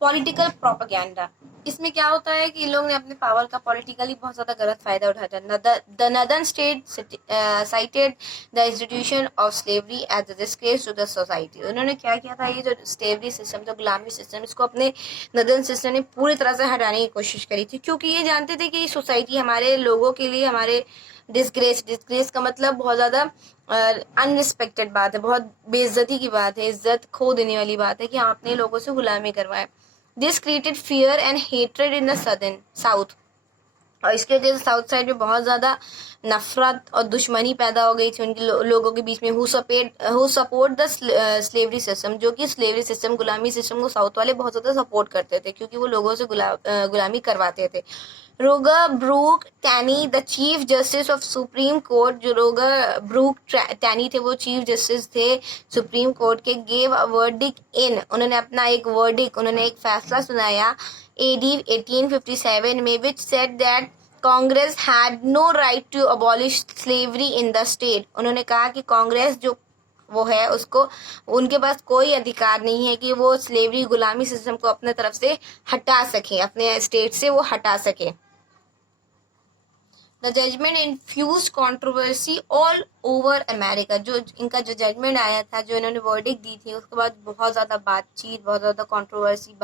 Political propaganda, इसमें क्या होता है कि लोग ने अपने पावर का पॉलिटिकली बहुत ज्यादा गलत फायदा उठाया था। The northern state cited the institution of slavery as a disgrace to the society. उन्होंने क्या किया था, ये जो स्लेवरी सिस्टम, जो गुलामी सिस्टम, इसको अपने नदर्न सिस्टम ने पूरी तरह से हटाने की कोशिश करी थी, क्योंकि ये जानते थे कि सोसाइटी हमारे लोगों के लिए, हमारे डिस्ग्रेस का मतलब बहुत ज्यादा अनरिस्पेक्टेड बात है, बहुत बेइज्जती की बात है, इज्जत खो देने वाली बात है कि आपने लोगों से गुलामी करवाए। This created fear and hatred in the southern south, और इसके वजह से साउथ साइड में बहुत ज़्यादा नफरत और दुश्मनी पैदा हो गई थी उनके लोगों के बीच में। Who support the slavery system, जो कि स्लेवरी सिस्टम, गुलामी सिस्टम को साउथ वाले बहुत ज़्यादा सपोर्ट करते थे, क्योंकि वो लोगों से गुलामी करवाते थे। Roger Brooke Taney, the chief justice of supreme court, जो रोगर ब्रूक टैनी थे वो चीफ जस्टिस थे सुप्रीम कोर्ट के, गेव अ वर्डिक्ट इन, उन्होंने अपना एक वर्डिक्ट, उन्होंने एक फैसला सुनाया AD 1857 में, which said that Congress had no right to abolish slavery in the state। उन्होंने कहा कि कांग्रेस जो वो है, उसको, उनके पास कोई अधिकार नहीं है कि वो स्लेवरी, गुलामी सिस्टम को अपने तरफ से हटा सके, अपने स्टेट से वो हटा सके। The judgment infuse controversy all over America, जो इनका जो जजमेंट आया था, जो इन्होंने वर्डिक्ट दी थी, उसके बाद बहुत ज़्यादा बातचीत, बहुत ज़्यादा कंट्रोवर्सी,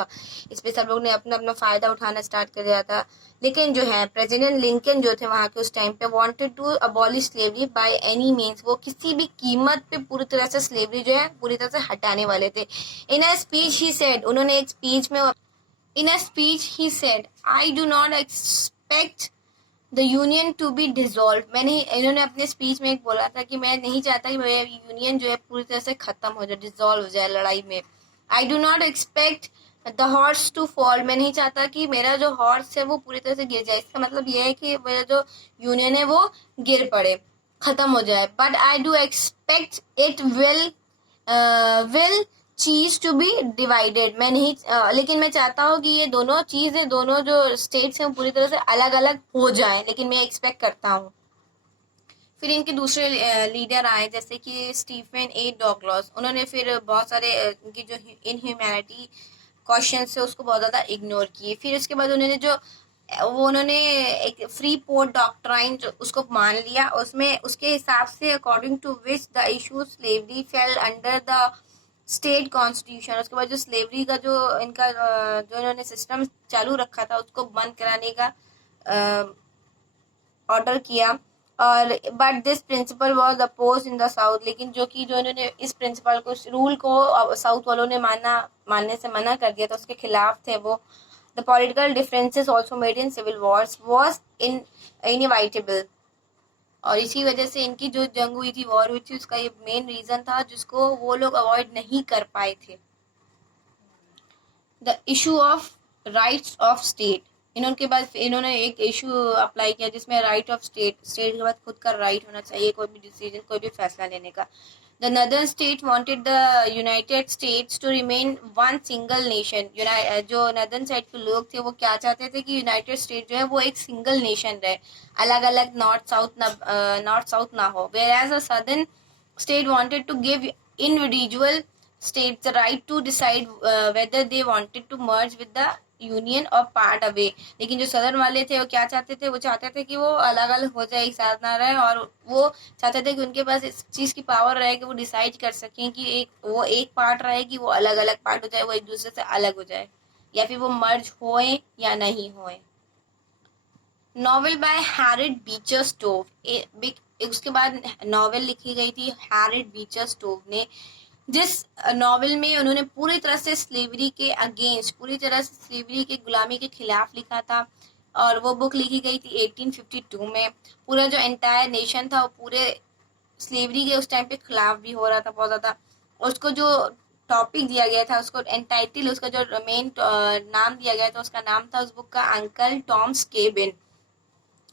इस पर सब लोग ने अपना अपना फ़ायदा उठाना स्टार्ट कर दिया था। लेकिन जो है प्रेसिडेंट लिंकन जो थे वहाँ के उस टाइम पे, wanted to abolish slavery by any means, वो किसी भी कीमत पे पूरी तरह से स्लेवरी जो है पूरी तरह से हटाने वाले थे। इन अ स्पीच ही सेड, उन्होंने एक स्पीच में, in a speech he said, I do not expect the union to be dissolve, मैंने, इन्होंने अपने स्पीच में एक बोला था कि मैं नहीं चाहता कि मेरा यूनियन जो है पूरी तरह से खत्म हो जाए, डिजोल्व हो जाए लड़ाई में। I do not expect the horse to fall, मैं नहीं चाहता कि मेरा जो हॉर्स है वो पूरी तरह से गिर जाए, इसका मतलब यह है कि मेरा जो यूनियन है वो गिर पड़े, खत्म हो जाए। But I do expect it will चीज टू बी डिवाइडेड, मैं नहीं लेकिन मैं चाहता हूँ कि ये दोनों चीजें, दोनों जो स्टेट्स हैं पूरी तरह से अलग अलग हो जाएं, लेकिन मैं एक्सपेक्ट करता हूँ। फिर इनके दूसरे लीडर आए, जैसे कि स्टीफन ए डॉगलस, उन्होंने फिर बहुत सारे इनकी जो इनह्यूमैनिटी क्वेश्चन है उसको बहुत ज़्यादा इग्नोर किए। फिर उसके बाद उन्होंने जो वो उन्होंने एक फ्री पोर्ट डॉक्ट्राइन जो उसको मान लिया, उसमें उसके हिसाब से according to which the issue slavery fell under the state constitution, उसके बाद जो स्लेवरी का जो इनका जो इन्होंने सिस्टम चालू रखा था उसको बंद कराने का ऑर्डर किया। और but this principle was oppose in the south, लेकिन जो कि जो इन्होंने इस प्रिंसिपल को, रूल को साउथ वालों ने मानने से मना कर दिया था, उसके खिलाफ थे वो। The political differences also made in civil wars was inevitable, और इसी वजह से इनकी जो जंग हुई थी, वॉर हुई थी, उसका ये मेन रीजन था जिसको वो लोग अवॉइड नहीं कर पाए थे। The issue of rights of state, इन्होंने बाद इन्होंने एक इशू अप्लाई किया जिसमें राइट ऑफ स्टेट, स्टेट के बाद खुद का राइट होना चाहिए कोई भी डिसीजन, कोई भी फैसला लेने का। The northern state wanted the United States to remain one single nation, जो नदर्न साइड के लोग थे वो क्या चाहते थे कि यूनाइटेड स्टेट जो है वो एक सिंगल नेशन रहे, अलग अलग नॉर्थ साउथ ना हो। Where as the southern state wanted to give individual states the right to decide whether they wanted to merge with the union और पार्ट अवे, लेकिन जो सदर्न वाले थे वो क्या चाहते थे, वो चाहते थे कि वो अलग अलग हो जाए, एक साथ ना रहे, और वो चाहते थे कि उनके पास इस चीज़ की पावर रहे कि वो डिसाइड कर सकें कि एक पार्ट रहे कि वो अलग अलग पार्ट हो जाए, वो एक दूसरे से अलग हो जाए, या फिर वो मर्ज होए या नहीं होए। नॉवेल बाय हैरिड बीचर स्टोव, उसके बाद नॉवेल लिखी गई थी हैरिड बीचर स्टोव ने, जिस नॉवेल में उन्होंने पूरी तरह से स्लेवरी के अगेंस्ट, पूरी तरह से स्लेवरी के गुलामी के खिलाफ लिखा था, और वो बुक लिखी गई थी 1852 में। पूरा जो एंटायर नेशन था वो पूरे स्लेवरी के उस टाइम पे खिलाफ भी हो रहा था बहुत ज़्यादा। उसको जो टॉपिक दिया गया था, उसको एंटाइटल, उसका जो मेन नाम दिया गया था, उसका नाम था उस बुक का अंकल टॉम्स केबिन,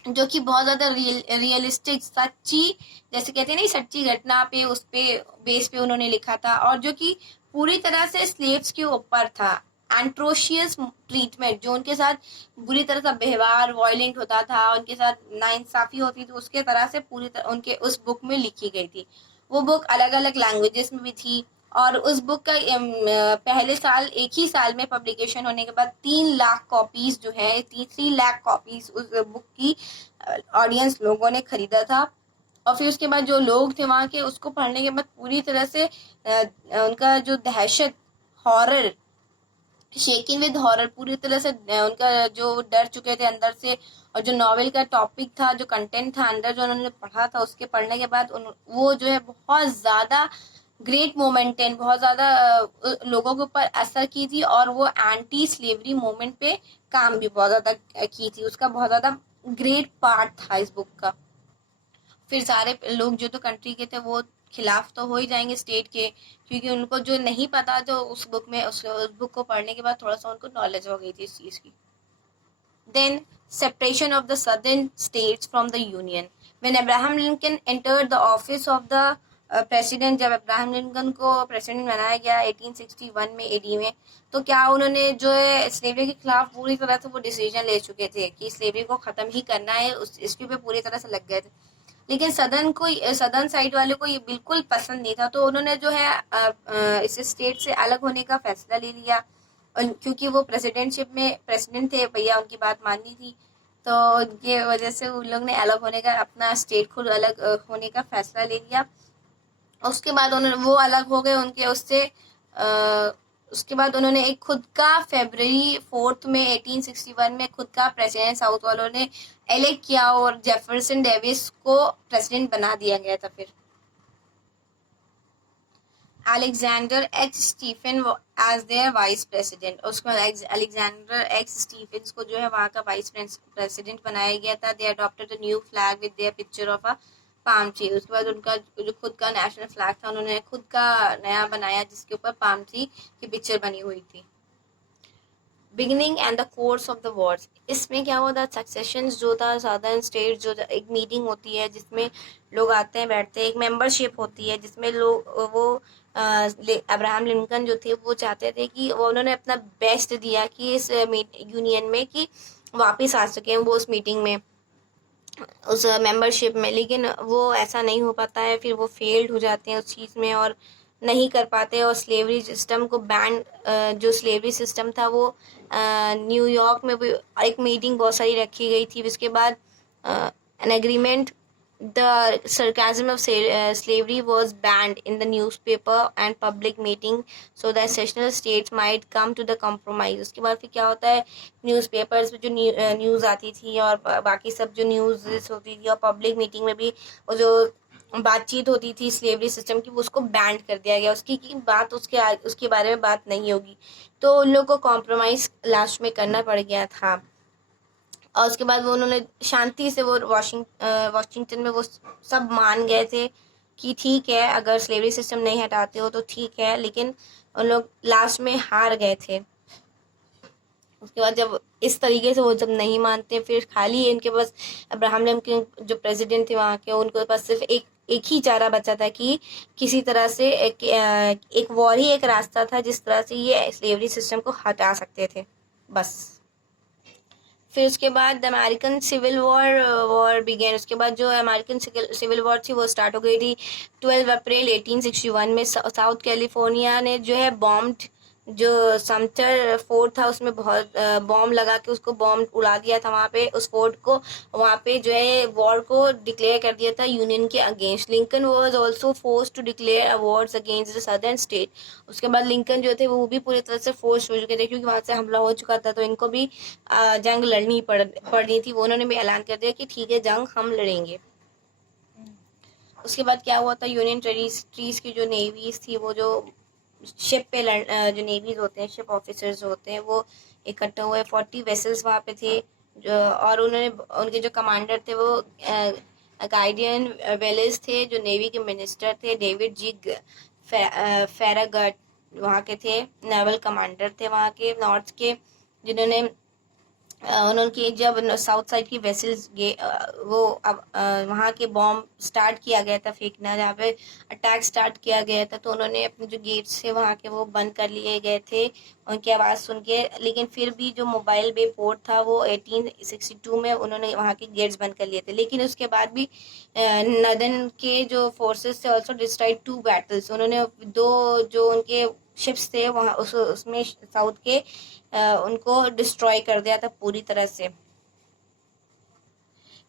जो कि बहुत ज़्यादा रियलिस्टिक, सच्ची, जैसे कहते हैं नहीं, सच्ची घटना पे, उस पे बेस पे उन्होंने लिखा था, और जो कि पूरी तरह से स्लेव्स के ऊपर था। एंट्रोशियस ट्रीटमेंट, जो उनके साथ बुरी तरह का व्यवहार, वायलेंट होता था, उनके साथ नाइंसाफ़ी होती थी, उसके तरह से पूरी तरह उनके उस बुक में लिखी गई थी। वो बुक अलग अलग लैंग्वेजेस में भी थी, और उस बुक का पहले साल, एक ही साल में पब्लिकेशन होने के बाद 3 लाख कॉपीज जो है, 3 लाख कॉपीज उस बुक की ऑडियंस लोगों ने खरीदा था। और फिर उसके बाद जो लोग थे वहाँ के, उसको पढ़ने के बाद पूरी तरह से उनका जो दहशत, हॉरर, शेकिंग विद हॉरर, पूरी तरह से उनका जो डर चुके थे अंदर से। और जो नॉवेल का टॉपिक था, जो कंटेंट था अंदर जो उन्होंने पढ़ा था, उसके पढ़ने के बाद वो जो है बहुत ज़्यादा ग्रेट मोमेंट है, बहुत ज़्यादा लोगों के ऊपर असर की थी। और वो एंटी स्लेवरी मूवमेंट पे काम भी बहुत ज़्यादा की थी। उसका बहुत ज़्यादा ग्रेट पार्ट था इस बुक का। फिर सारे लोग जो तो कंट्री के थे वो खिलाफ तो हो ही जाएंगे स्टेट के, क्योंकि उनको जो नहीं पता, जो उस बुक में उस बुक को पढ़ने के बाद थोड़ा सा उनको नॉलेज हो गई थी इस चीज़ की। Then separation of the southern states from the union. When Abraham Lincoln entered the office of the president, जब अब्राहम लिंकन को प्रेसिडेंट बनाया गया 1861 में एडी में, तो क्या उन्होंने जो है स्लेवरी के खिलाफ पूरी तरह से वो डिसीजन ले चुके थे कि स्लेवरी को ख़त्म ही करना है, उस इसके पे पूरी तरह से लग गए थे। लेकिन सदर्न साइड वाले को ये बिल्कुल पसंद नहीं था, तो उन्होंने जो है इस स्टेट से अलग होने का फैसला ले लिया। क्योंकि वो प्रेसिडेंटशिप में प्रेसिडेंट थे भैया, उनकी बात माननी थी, तो उनके वजह से उन लोग ने अलग होने का, अपना स्टेट खुद अलग होने का फैसला ले लिया। उसके बाद उन्होंने वो अलग हो गए उनके उससे। उसके बाद उन्होंने एक खुद का February 4 में 1861 में खुद का प्रेसिडेंट साउथ वालों ने इलेक्ट किया, और जेफरसन डेविस को प्रेसिडेंट बना दिया गया था। फिर Alexander X Stephen as their vice president, उसको अलेक्जेंडर एक्स स्टीफन को जो है वहाँ का वाइस प्रेसिडेंट बनाया गया था। They adopted the new flag with their picture of a palm tree. उसके बाद उनका जो खुद का नेशनल फ्लैग था, उन्होंने खुद का नया बनाया जिसके ऊपर पाम ट्री की पिक्चर बनी हुई थी। Beginning and the course of the Wars, इसमें क्या हुआ था, सक्सेशन जो था सदर्न स्टेट, जो एक मीटिंग होती है जिसमें लोग आते हैं, बैठते हैं, एक मेंबरशिप होती है जिसमें लोग वो अब्राहम लिंकन जो थे वो चाहते थे कि वो, उन्होंने अपना बेस्ट दिया कि इस यूनियन में कि वापस आ सकें वो उस मीटिंग में, उस मेंबरशिप में। लेकिन वो ऐसा नहीं हो पाता है, फिर वो फेल्ड हो जाते हैं उस चीज़ में और नहीं कर पाते। और स्लेवरी सिस्टम को बैन, जो स्लेवरी सिस्टम था वो न्यूयॉर्क में भी एक मीटिंग बहुत सारी रखी गई थी। उसके बाद an agreement, the sarcasm of slavery was banned in the newspaper and public meeting so that secessional states might come to the compromise. उसके बाद फिर क्या होता है, न्यूज़पेपर्स में जो न्यूज़ आती थी और बाकी सब जो न्यूज़ होती थी, और पब्लिक मीटिंग में भी वो जो बातचीत होती थी स्लेवरी सिस्टम की, उसको बैंड कर दिया गया। उसकी बात उसके बारे में बात नहीं होगी, तो उन लोगों को कॉम्प्रोमाइज़ लास्ट में करना पड़ गया था। और उसके बाद वो उन्होंने शांति से वो वाशिंगटन में वो सब मान गए थे कि ठीक है, अगर स्लेवरी सिस्टम नहीं हटाते हो तो ठीक है, लेकिन उन लोग लास्ट में हार गए थे। उसके बाद जब इस तरीके से वो जब नहीं मानते, फिर खाली इनके पास अब्राहम लिंकन जो प्रेसिडेंट थे वहाँ के, उनके पास सिर्फ एक ही चारा बचा था कि किसी तरह से एक वॉर ही एक रास्ता था जिस तरह से ये स्लेवरी सिस्टम को हटा सकते थे, बस। फिर उसके बाद अमेरिकन सिविल वॉर बिगेन। उसके बाद जो अमेरिकन सिविल वॉर थी वो स्टार्ट हो गई थी 12 अप्रैल 1861 में। साउथ कैलिफोर्निया ने जो है बॉम्ब, जो समटर फोर्ट था उसमें बहुत बॉम्ब लगा के उसको बॉम्ब उड़ा दिया था वहाँ पे, उस फोर्ट को। वहाँ पे जो है वॉर को डिक्लेयर कर दिया था यूनियन के against. Lincoln was also forced to declare a wars against the southern state. उसके बाद लिंकन जो थे वो भी पूरी तरह से फोर्स हो चुके थे, क्योंकि वहाँ से हमला हो चुका था, तो इनको भी जंग लड़नी पड़नी थी। वो उन्होंने भी ऐलान कर दिया कि ठीक है, जंग हम लड़ेंगे। उसके बाद क्या हुआ था, यूनियन ट्रीज की जो नेवीज थी, वो जो शिप पे जो नेवीज होते हैं, शिप ऑफिसर्स होते हैं, वो इकट्ठे हुए। 40 वेसल्स वहाँ पे थे जो, और उनके जो कमांडर थे वो गाइडियन वेलिस थे, जो नेवी के मिनिस्टर थे। डेविड जी फेरागट वहाँ के थे, नेवल कमांडर थे वहाँ के नॉर्थ के, जिन्होंने उनकी जब साउथ साइड की वेसल्स वो अब वहाँ के बॉम्ब स्टार्ट किया गया था फेंकना, जहाँ पे अटैक स्टार्ट किया गया था, तो उन्होंने अपने जो गेट्स थे वहाँ के वो बंद कर लिए गए थे उनकी आवाज़ सुन के। लेकिन फिर भी जो मोबाइल बे पोर्ट था वो 1862 में उन्होंने वहाँ के गेट्स बंद कर लिए थे। लेकिन उसके बाद भी नदन के जो फोर्सेस थे ऑल्सो डिस्ट्रॉयड 2 बैटल्स। उन्होंने 2 जो उनके शिप्स थे वहाँ उसमें साउथ के उनको डिस्ट्रॉय कर दिया था पूरी तरह से।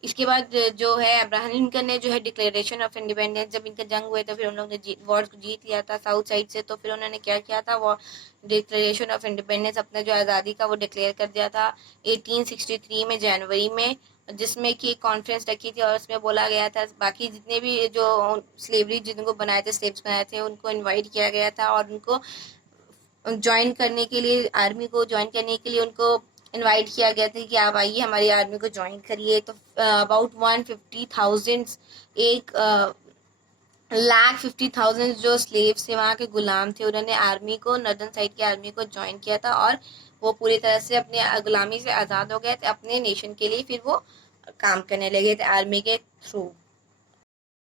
इसके बाद जो है अब्राहम लिंकन ने जो है डिक्लेरेशन ऑफ इंडिपेंडेंस, जब इनका जंग हुए तो फिर उन लोगों ने वॉर को जीत लिया था साउथ साइड से, तो फिर उन्होंने क्या किया था, वो डिक्लेरेशन ऑफ इंडिपेंडेंस अपना जो आज़ादी का वो डिक्लेयर कर दिया था 1863 में जनवरी में, जिसमें कि एक कॉन्फ्रेंस रखी थी और उसमें बोला गया था बाकी जितने भी जो स्लेवरी जिनको बनाए थे, स्लेव्स बनाए थे, उनको इन्वाइट किया गया था और उनको ज्वाइन करने के लिए, आर्मी को ज्वाइन करने के लिए उनको इनवाइट किया गया था कि आप आइए हमारी आर्मी को ज्वाइन करिए। तो अबाउट 150,000 एक लाख 50,000 जो स्लेव्स थे, वहाँ के गुलाम थे, उन्होंने आर्मी को, नॉर्दर्न साइड की आर्मी को ज्वाइन किया था और वो पूरी तरह से अपने गुलामी से आज़ाद हो गए थे, अपने नेशन के लिए फिर वो काम करने लगे थे आर्मी के थ्रू।